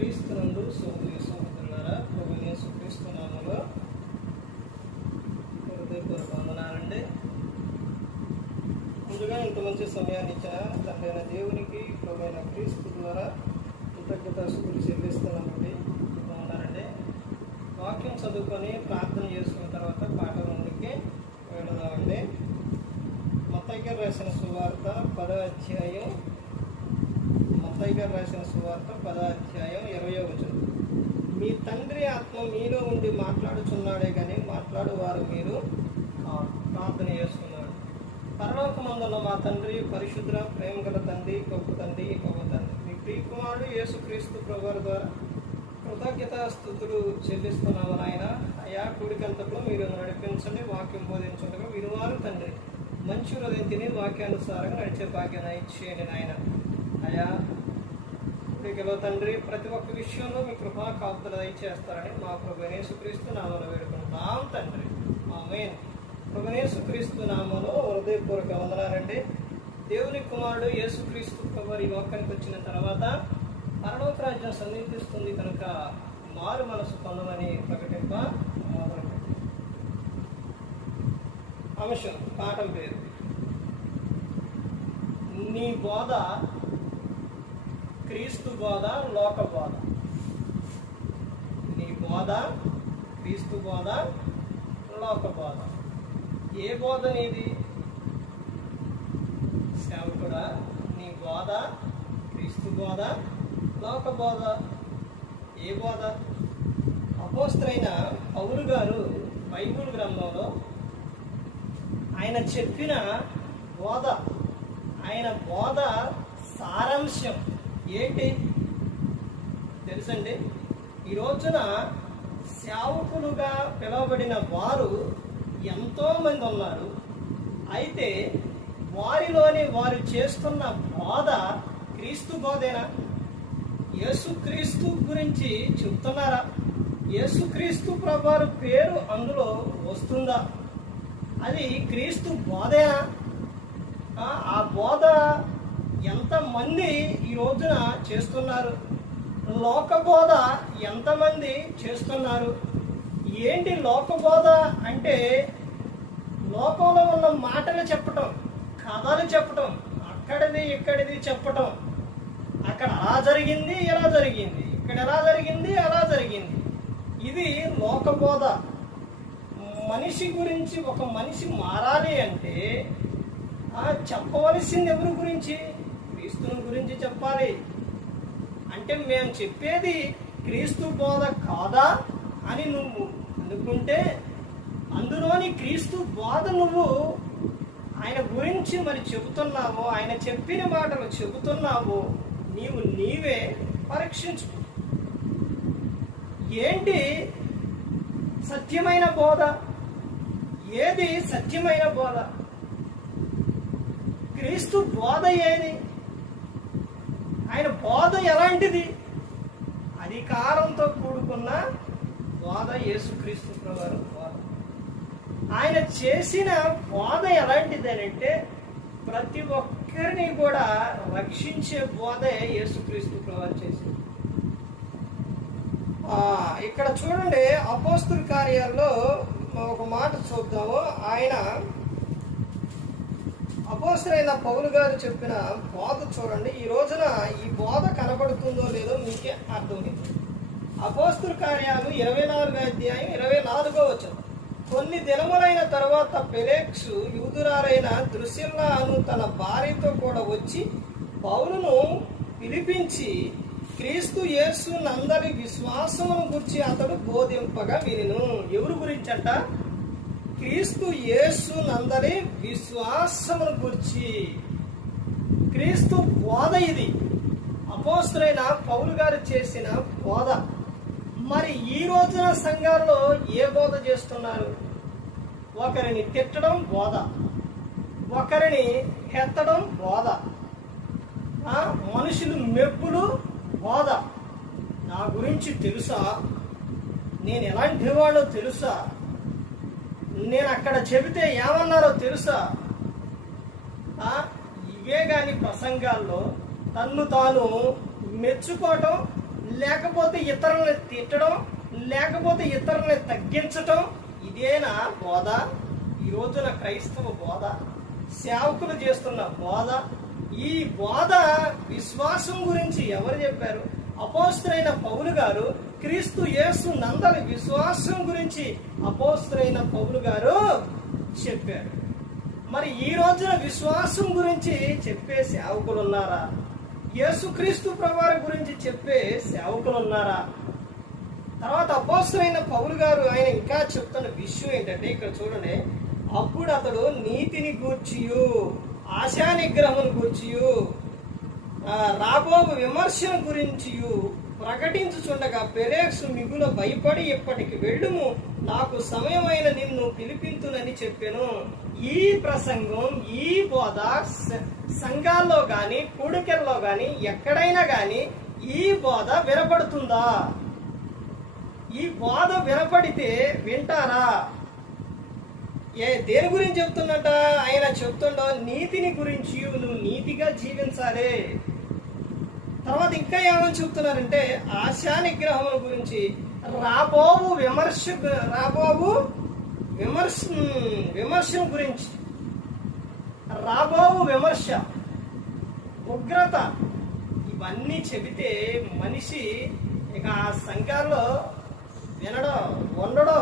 క్రీస్తునందు సోదరి సోదరులారా, ప్రభువైన యేసుక్రీస్తు నామములో హృదయపూర్వక వందనాలండి. ముందుగా ఇంత మంచి సమయాన్ని ఇచ్చిన తండ్రి అయిన దేవునికి, ప్రభువైన క్రీస్తు ద్వారా కృతజ్ఞతాస్తుతులు చెల్లిస్తున్నామండి. బాగున్నారండి. వాక్యం చదువుకొని ప్రార్థన చేసుకున్న తర్వాత పాఠంలోకి వెళదామండి. మత్తయి గారు రాసిన సువార్త 10వ అధ్యాయం, మత్తయి గారు రాసిన సువార్త 10వ అధ్యాయం 20వ వచనం. మీ తండ్రి ఆత్మ మీలో ఉండి మాట్లాడుచున్నాడే కానీ మాట్లాడువారు మీరు ప్రార్థన చేస్తున్నాడు. పరలోకమందున్న మా తండ్రి, పరిశుద్ధ ప్రేమ గల తండ్రి, గొప్ప తండ్రి, గొప్ప తండ్రి, మీ ప్రియకుమారుడు యేసుక్రీస్తు ప్రభువారి ద్వారా కృతజ్ఞతాస్తుతులు చెల్లిస్తున్నాము నాయన. అయా కూడికంతట్లో మీరు నడిపించండి, వాక్యం బోధించండి. వినువారు తండ్రి మంచి హృదయం తిని వాక్యానుసారంగా నడిచే భాగ్యాన్ని ఇచ్చేయండి నాయన. అయా ఇదిగో తండ్రి, ప్రతి ఒక్క విషయంలో మీ కృపా కాపుదల దయచేస్తారని మా ప్రభువైన యేసుక్రీస్తు నామములో వేడుకుంటున్నాం తండ్రి. ఆమేన్. ప్రభువైన యేసుక్రీస్తు నామములో హృదయపూర్వక వందనాలండి. దేవుని కుమారుడు యేసుక్రీస్తు ప్రభువారు ఈ లోకానికి వచ్చిన తర్వాత పరలోక రాజ్యం సన్నిధిస్తుంది కనుక మారు మనసు పొందమని ప్రకటింప మొదలుపెట్టింది. అంశం పాఠం పేరు నీ బోధ క్రీస్తు బోధ, లోక బోధ. నీ బోధ క్రీస్తు బోధ, లోక బోధ. ఏ బోధ నీది? సేవకుడా, నీ బోధ క్రీస్తు బోధ, లోక బోధ. ఏ బోధ? అపోస్తలుడైన పౌలు గారు బైబిల్ గ్రంథంలో ఆయన చెప్పిన బోధ, ఆయన బోధ సారాంశం ఏంటి తెలుసండి? ఈ రోజున సేవకులుగా పిలువబడిన వారు ఎంతోమంది ఉన్నారు. అయితే వారిలోని వారు చేస్తున్న బోధ క్రీస్తు బోధేనా? యేసుక్రీస్తు గురించి చెప్తున్నారా? యేసుక్రీస్తు ప్రభువారి పేరు అందులో వస్తుందా? అది క్రీస్తు బోధేనా? ఆ బోధ ఎంతమంది ఈ రోజున చేస్తున్నారు? లోక బోధ ఎంతమంది చేస్తున్నారు? ఏంటి లోక బోధ అంటే? లోకంలో ఉన్న మాటలు చెప్పటం, కథలు చెప్పటం, అక్కడిది ఇక్కడిది చెప్పటం. అక్కడ అలా జరిగింది, ఇలా జరిగింది, ఇక్కడ ఎలా జరిగింది, అలా జరిగింది. ఇది లోక బోధ. మనిషి గురించి ఒక మనిషి మారాలి అంటే చెప్పవలసింది ఎవరి గురించి? క్రీస్తుని గురించి చెప్పాలి. అంటే మేము చెప్పేది క్రీస్తు బోధ కాదా అని నువ్వు అనుకుంటే, అందులోని క్రీస్తు బోధ నువ్వు ఆయన గురించి మరి చెబుతున్నావో, ఆయన చెప్పిన మాటలు చెబుతున్నావో నీవే పరీక్షించు. ఏంటి సత్యమైన బోధ? ఏది సత్యమైన బోధ? క్రీస్తు బోధ ఏది? ఆయన బోధ ఎలాంటిది? అధికారంతో కూడుకున్న బోధ యేసుక్రీస్తు ప్రభువారి బోధ. ఆయన చేసిన బోధ ఎలాంటిది అంటే ప్రతి ఒక్కరిని కూడా రక్షించే బోధే యేసుక్రీస్తు ప్రభువారు చేసింది. ఇక్కడ చూడండి, అపోస్తలుల కార్యాల్లో ఒక మాట చూద్దాము. ఆయన అపోస్తలుడైన పౌలు గారు చెప్పిన బోధ చూడండి. ఈ రోజున ఈ బోధ కనబడుతుందో లేదో మీకే అర్థమైంది. అపోస్తలుల కార్యాలు 24వ అధ్యాయం 24వ వచనం. కొన్ని దినములైన తర్వాత ఫెలిక్సు యూదురాలైన ద్రుసిల్లా అను తన భార్యతో కూడా వచ్చి పౌలును పిలిపించి క్రీస్తు యేసు నందరి విశ్వాసమును గురించి అతడు బోధింపగా వినెను. ఎవరి గురించి అంట? క్రీస్తు యేసు నందరి విశ్వాసమును గురించి. క్రీస్తు బోధ ఇది. అపోస్తలుడైన పౌలు గారు చేసిన బోధ. మరి ఈ రోజున సంఘాల్లో ఏ బోధ చేస్తున్నారు? ఒకరిని తిట్టడం బోధ, ఒకరిని హెత్తడం బోధ, మనుషులు మెప్పులు బోధ. నా గురించి తెలుసా? నేను ఎలాంటి వాడో తెలుసా? నేను అక్కడ చెబితే ఏమన్నారో తెలుసా? ఇవే కానీ ప్రసంగాల్లో తన్ను తాను మెచ్చుకోవటం, లేకపోతే ఇతరులని తిట్టడం, లేకపోతే ఇతరులని తగ్గించటం, ఇదేనా బోధ? ఈ రోజున క్రైస్తవ బోధ, సేవకులు చేస్తున్న బోధ. ఈ బోధ విశ్వాసం గురించి ఎవరు చెప్పారు? అపోస్తలుడైన పౌలు గారు క్రీస్తు యేసు నందలి విశ్వాసం గురించి అపోస్తలుడైన పౌలు గారు చెప్పారు. మరి ఈ రోజున విశ్వాసం గురించి చెప్పే సేవకులు ఉన్నారా? యేసుక్రీస్తు ప్రభువారి గురించి చెప్పే సేవకులు ఉన్నారా? తర్వాత అపోస్తలుడైన పౌలు గారు ఆయన ఇంకా చెప్తున్న విషయం ఏంటంటే, ఇక్కడ చూడండి, అప్పుడు అతడు నీతిని గూర్చియు, ఆశా నిగ్రహమును గూర్చియు, రాబో విమర్శన గురించియు ప్రకటించుచుండగా పెరేక్సు మిగుల భయపడి ఇప్పటికి వెళ్ళుము, నాకు సమయమైన నిన్ను పిలిపింతునని చెప్పాను. ఈ ప్రసంగం, ఈ బోధ సంఘాల్లో గాని, కూడికల్లో గాని, ఎక్కడైనా గాని ఈ బోధ వినపడుతుందా? ఈ బోధ వినపడితే వింటారా? దేని గురించి చెప్తున్నట? ఆయన చెప్తుండో నీతిని గురించి, నువ్వు నీతిగా జీవించాలి. తర్వాత ఇంకా ఏమని చెప్తున్నారంటే, ఆశా నిగ్రహముల గురించి, రాబోవు విమర్శ గురించి, రాబోవు విమర్శ, ఉగ్రత, ఇవన్నీ చెబితే మనిషి ఇక ఆ సంఘాల్లో వినడో ఉండడో.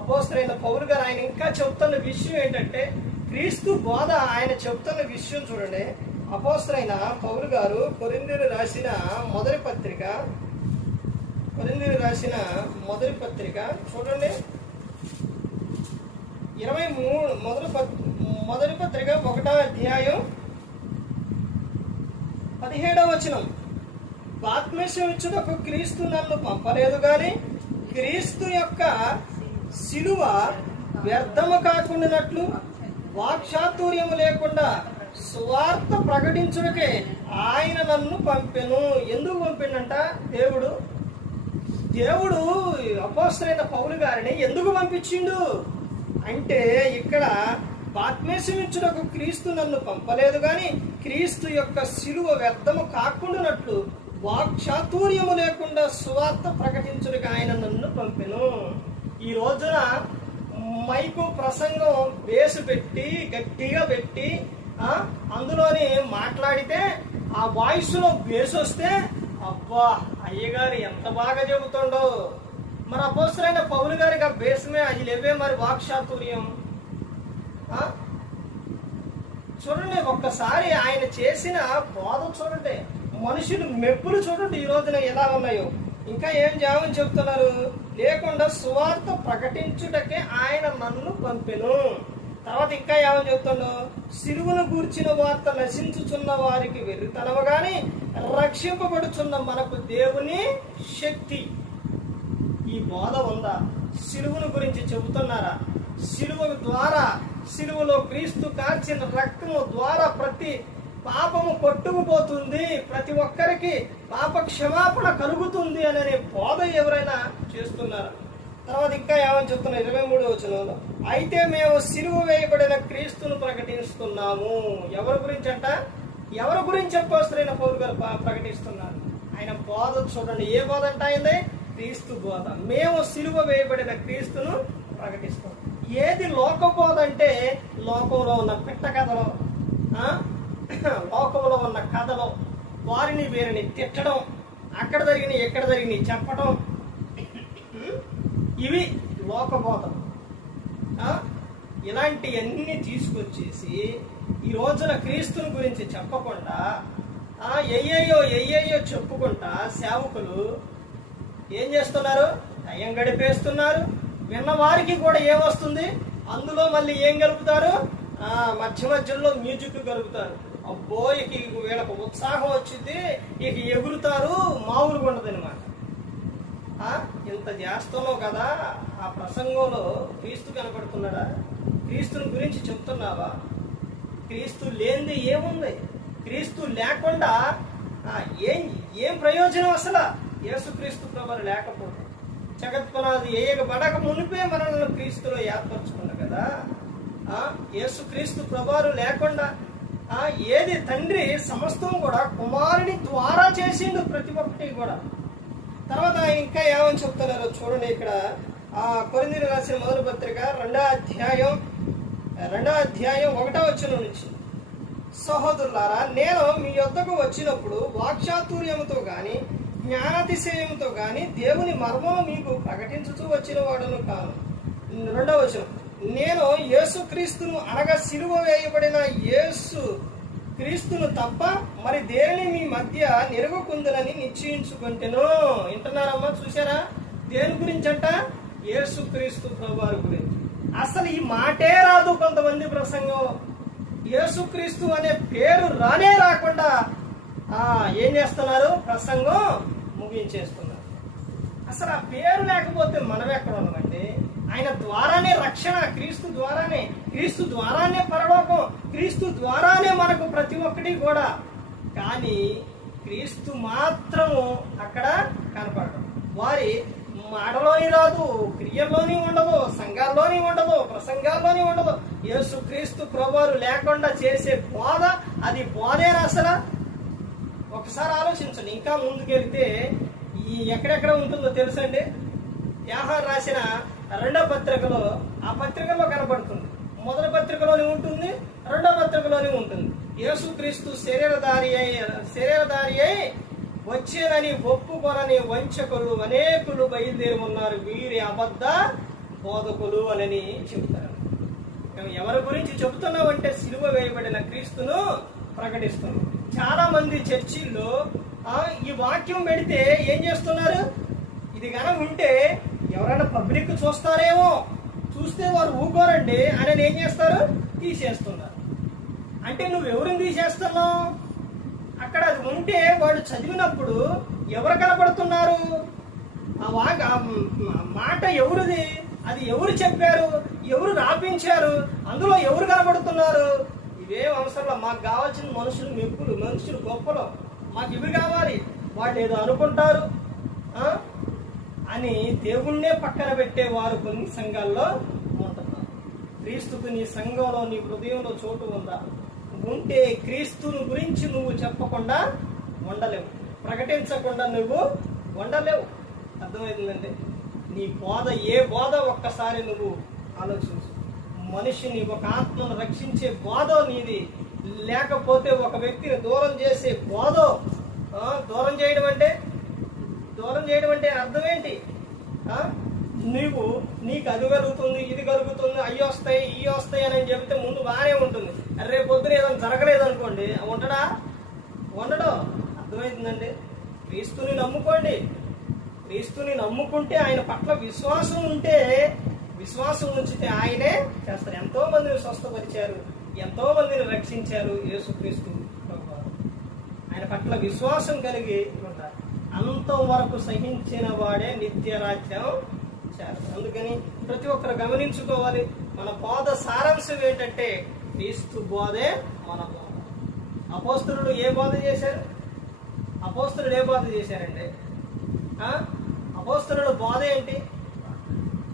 అపోస్తలుడైన పౌలు గారు ఆయన ఇంకా చెప్తున్న విషయం ఏంటంటే, క్రీస్తు బోధ ఆయన చెప్తున్న విషయం చూడండి. అపోస్తలుడైన పౌలు గారు కొరింథీయులకు రాసిన మొదటి పత్రిక చూడండి, 23 మొదటి పత్రిక 1వ అధ్యాయం 17వ వచనం. బాప్తిస్మం ఇచ్చుటకు క్రీస్తు నన్ను పంపలేదు గాని క్రీస్తు యొక్క శిలువ వ్యర్థము కాకుండానట్లు వాక్చాతుర్యము లేకుండా సువార్త ప్రకటించుటకే ఆయన నన్ను పంపెను. ఎందుకు పంపిండంట? దేవుడు అపోస్తలుడైన పౌలు గారిని ఎందుకు పంపించిండు అంటే, ఇక్కడ బాప్తిస్మం ఇచ్చుటకు క్రీస్తు నన్ను పంపలేదు గాని క్రీస్తు యొక్క శిలువ వ్యర్థము కాకుండానట్లు వాక్చాతుర్యము లేకుండా సువార్త ప్రకటించుటకు ఆయన నన్ను పంపెను. ఈ రోజున మైకు ప్రసంగం బేసు పెట్టి గట్టిగా పెట్టి అందులోని మాట్లాడితే ఆ వాయిస్ లో బేస్ వస్తే, అబ్బా అయ్యగారు ఎంత బాగా చెబుతుండో. మరి అపోస్తలుడైన పౌలు గారికి ఆ బేసమే అది లేవే మరి వాక్చాతుర్యం. చూడండి, ఒక్కసారి ఆయన చేసిన బోధ చూడండి, మనుషులు మెప్పులు చూడండి ఈ రోజున ఎలా ఉన్నాయో. ఇంకా ఏం చేయమని చెప్తున్నారు? లేకుండా సువార్త ప్రకటించుటకే ఆయన నన్ను పంపెను. తర్వాత ఇంకా ఏమని చెప్తుండో, సిలువను గూర్చిన వార్త నశించుచున్న వారికి వెర్రితనము గాని రక్షింపబడుచున్న మనకు దేవుని శక్తి. ఈ బోధ ఉందా? సిలువను గురించి చెబుతున్నారా? సిలువ ద్వారా, సిలువలో క్రీస్తు కార్చిన రక్తము ద్వారా ప్రతి పాపము కొట్టుకుపోతుంది, ప్రతి ఒక్కరికి పాప క్షమాపణ కలుగుతుంది అనే బోధ ఎవరైనా చేస్తున్నారా? తర్వాత ఇంకా ఏమని చెప్తున్నా 23వ వచనంలో, అయితే మేము సిలువ వేయబడిన క్రీస్తును ప్రకటిస్తున్నాము. ఎవరి గురించి అంట? ఎవరి గురించి అపోస్తలుడైన పౌలు గారు ప్రకటిస్తున్నారు? ఆయన బోధ చూడండి, ఏ బోధ అంట అయింది? క్రీస్తు బోధ. మేము సిలువ వేయబడిన క్రీస్తును ప్రకటిస్తాం. ఏది లోక బోధ అంటే, లోకంలో ఉన్న పిట్ట కథలో, లోకంలో ఉన్న కథలో వారిని వీరిని తిట్టడం, అక్కడ జరిగినాయి ఎక్కడ జరిగినాయి చెప్పడం, ఇవి లోకబోధం. ఇలాంటివన్నీ తీసుకొచ్చేసి ఈ రోజున క్రీస్తుని గురించి చెప్పకుండా ఎయ్యయ్యో చెప్పుకుంటా సేవకులు ఏం చేస్తున్నారు? దయ్యం గడిపేస్తున్నారు. విన్న వారికి కూడా ఏమొస్తుంది? అందులో మళ్ళీ ఏం కలుపుతారు? మధ్యలో మ్యూజిక్ కలుపుతారు. అబ్బో ఇక వీళ్ళకు ఉత్సాహం వచ్చింది, ఇక ఎగురుతారు, మామూలుగా ఉండదు అనమాట. ఇంత చేస్తున్నావు కదా, ఆ ప్రసంగంలో క్రీస్తు కనపడుతున్నాడా? క్రీస్తుని గురించి చెప్తున్నావా? క్రీస్తు లేనిది ఏముంది? క్రీస్తు లేకుండా ఏం ప్రయోజనం అసలు? యేసుక్రీస్తు ప్రభువు లేకపోతే జగత్పునాది ఏయబడక మునిపే మనల్ని క్రీస్తులో ఏర్పరచుకున్నా కదా. యేసుక్రీస్తు ప్రభువు లేకుండా ఏది తండ్రి సమస్తం కూడా కుమారుని ద్వారా చేసి చేసిండు ప్రతి ఒక్కటి కూడా. తర్వాత ఆయన ఇంకా ఏమని చెప్తున్నారో చూడండి. ఇక్కడ కొరింథీయులకు రాసిన మొదటి పత్రిక 2వ అధ్యాయం 1వ వచనం నుంచి, సహోదరులారా, నేను మీ యొద్దకు వచ్చినప్పుడు వాక్చాతుర్యముతో గాని జ్ఞానాతిశయముతో గాని దేవుని మర్మం మీకు ప్రకటించుతూ వచ్చిన వాడును కాను. 2వ వచనం, నేను యేసు క్రీస్తును అనగా సిలువ వేయబడిన యేసు క్రీస్తును తప్ప మరి దేనిని మీ మధ్య నెరగకుందునని నిశ్చయించుకుంటేను. వింటున్నారమ్మా? చూసారా? దేని గురించి అంట? యేసు క్రీస్తు ప్రభువారి గురించి. అసలు ఈ మాటే రాదు కొంతమంది ప్రసంగం. యేసుక్రీస్తు అనే పేరు రానే రాకుండా ఏం చేస్తున్నారు? ప్రసంగం ముగించేస్తున్నారు. అసలు ఆ పేరు లేకపోతే మనం ఎక్కడ ఉన్నామంటే, ఆయన ద్వారానే రక్షణ, క్రీస్తు ద్వారానే పరలోకం, క్రీస్తు ద్వారానే మనకు ప్రతి ఒక్కటి కూడా. కానీ క్రీస్తు మాత్రము అక్కడ కనపడదు. వారి మాటలోని రాదు, క్రియల్లోని ఉండదు, సంఘాల్లోని ఉండదు, ప్రసంగాల్లోని ఉండదు. యేసు క్రీస్తు ప్రభువారు లేకుండా చేసే బోధ అది బోధేనా అసలు? ఒకసారి ఆలోచించండి. ఇంకా ముందుకెళ్తే ఈ ఎక్కడెక్కడ ఉంటుందో తెలుసండి. యోహాను రాసిన 2వ పత్రికలో, ఆ పత్రికలో కనబడుతుంది. మొదటి పత్రికలోని ఉంటుంది, 2వ పత్రికలోని ఉంటుంది. యేసుక్రీస్తు శరీరధారి అయి వచ్చేనని ఒప్పుకొనని వంచకులు అనేకులు బయలుదేరి ఉన్నారు, వీరి అబద్ధ బోధకులు అని చెబుతారు. ఎవరి గురించి చెబుతున్నామంటే సిలువ వేయబడిన క్రీస్తును ప్రకటిస్తున్నాం. చాలా మంది చర్చిల్లో ఈ వాక్యం పెడితే ఏం చేస్తున్నారు? ఇది కనుక ఉంటే ఎవరైనా పబ్లిక్ చూస్తారేమో, చూస్తే వారు ఊకోరండి అని ఏం చేస్తారు? తీసేస్తున్నారు. అంటే నువ్వు ఎవరిని తీసేస్తున్నావు? అక్కడ అది ఉంటే వాళ్ళు చదివినప్పుడు ఎవరు కనపడుతున్నారు? ఆ మాట ఎవరిది? అది ఎవరు చెప్పారు? ఎవరు రాపించారు? అందులో ఎవరు కనబడుతున్నారు? ఇవేం అవసరం. మాకు కావాల్సిన మనుషులు మెప్పులు, మనుషులు గొప్పలు, మాకు ఇవి కావాలి, వాళ్ళు ఏదో అనుకుంటారు అని దేవుణ్ణే పక్కన పెట్టేవారు కొన్ని సంఘాల్లో ఉంటున్నారు. క్రీస్తుకు నీ సంఘంలో, నీ హృదయంలో చోటు ఉందా? ఉంటే క్రీస్తుని గురించి నువ్వు చెప్పకుండా ఉండలేవు, ప్రకటించకుండా నువ్వు ఉండలేవు. అర్థమైందంటే నీ బోధ ఏ బోధ ఒక్కసారి నువ్వు ఆలోచించు. మనిషిని, ఒక ఆత్మను రక్షించే బోధ నీది, లేకపోతే ఒక వ్యక్తిని దూరం చేసే బోధ. దూరం చేయడం అంటే అర్థం ఏంటి? నీకు అది కలుగుతుంది, ఇది కలుగుతుంది, అవి వస్తాయి, ఇవి వస్తాయి అని చెబితే ముందు బాగానే ఉంటుంది. రేపు పొద్దున ఏదైనా జరగలేదు అనుకోండి, ఉండడు. అర్థమవుతుందండి? క్రీస్తుని నమ్ముకోండి. క్రీస్తుని నమ్ముకుంటే, ఆయన పట్ల విశ్వాసం ఉంటే, విశ్వాసం ఉంచితే ఆయనే చేస్తారు. ఎంతో మందిని స్వస్థపరిచారు, ఎంతో మందిని రక్షించారు యేసుక్రీస్తు ప్రభువారు. ఆయన పట్ల విశ్వాసం కలిగి ఉంటారు. అంతవరకు సహించిన వాడే నిత్య రాజ్యం చేస్తారు. అందుకని ప్రతి ఒక్కరు గమనించుకోవాలి. మన బోధ సారాంశం ఏంటంటే క్రీస్తు బోధే మన బోధ. అపోస్తలుడు ఏ బోధ చేశారు? అపోస్తలుడు ఏ బోధ చేశారండి? అపోస్తలుడు బోధ ఏంటి?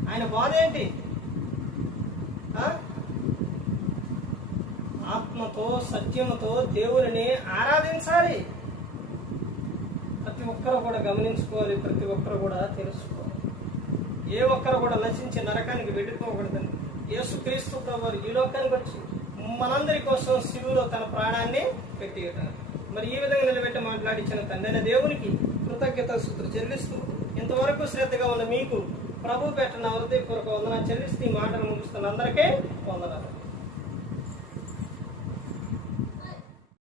ఆయన బోధ ఏంటి? ఆత్మతో సత్యముతో దేవుని ఆరాధించాలి. ప్రతి ఒక్కరు కూడా గమనించుకోవాలి, ప్రతి ఒక్కరు కూడా తెలుసుకోవాలి. ఏ ఒక్కరు కూడా నశించి నరకానికి వెళ్ళిపోకూడదని యేసుక్రీస్తు ప్రభువారు ఈ లోకానికి వచ్చి మనందరి కోసం శిలువలో తన ప్రాణాన్ని పెట్టి, మరి ఈ విధంగా నిలబెట్టి మాట్లాడించిన తండ్రి దేవునికి కృతజ్ఞతాస్తుతులు చెల్లిస్తూ, ఇంతవరకు శ్రద్ధగా ఉన్న మీకు ప్రభు పెట్టిన హృదయపూర్వక వందనాలు చెల్లిస్తూ ఈ మాటలు ముగిస్తున్న అందరికీ వందనాలు.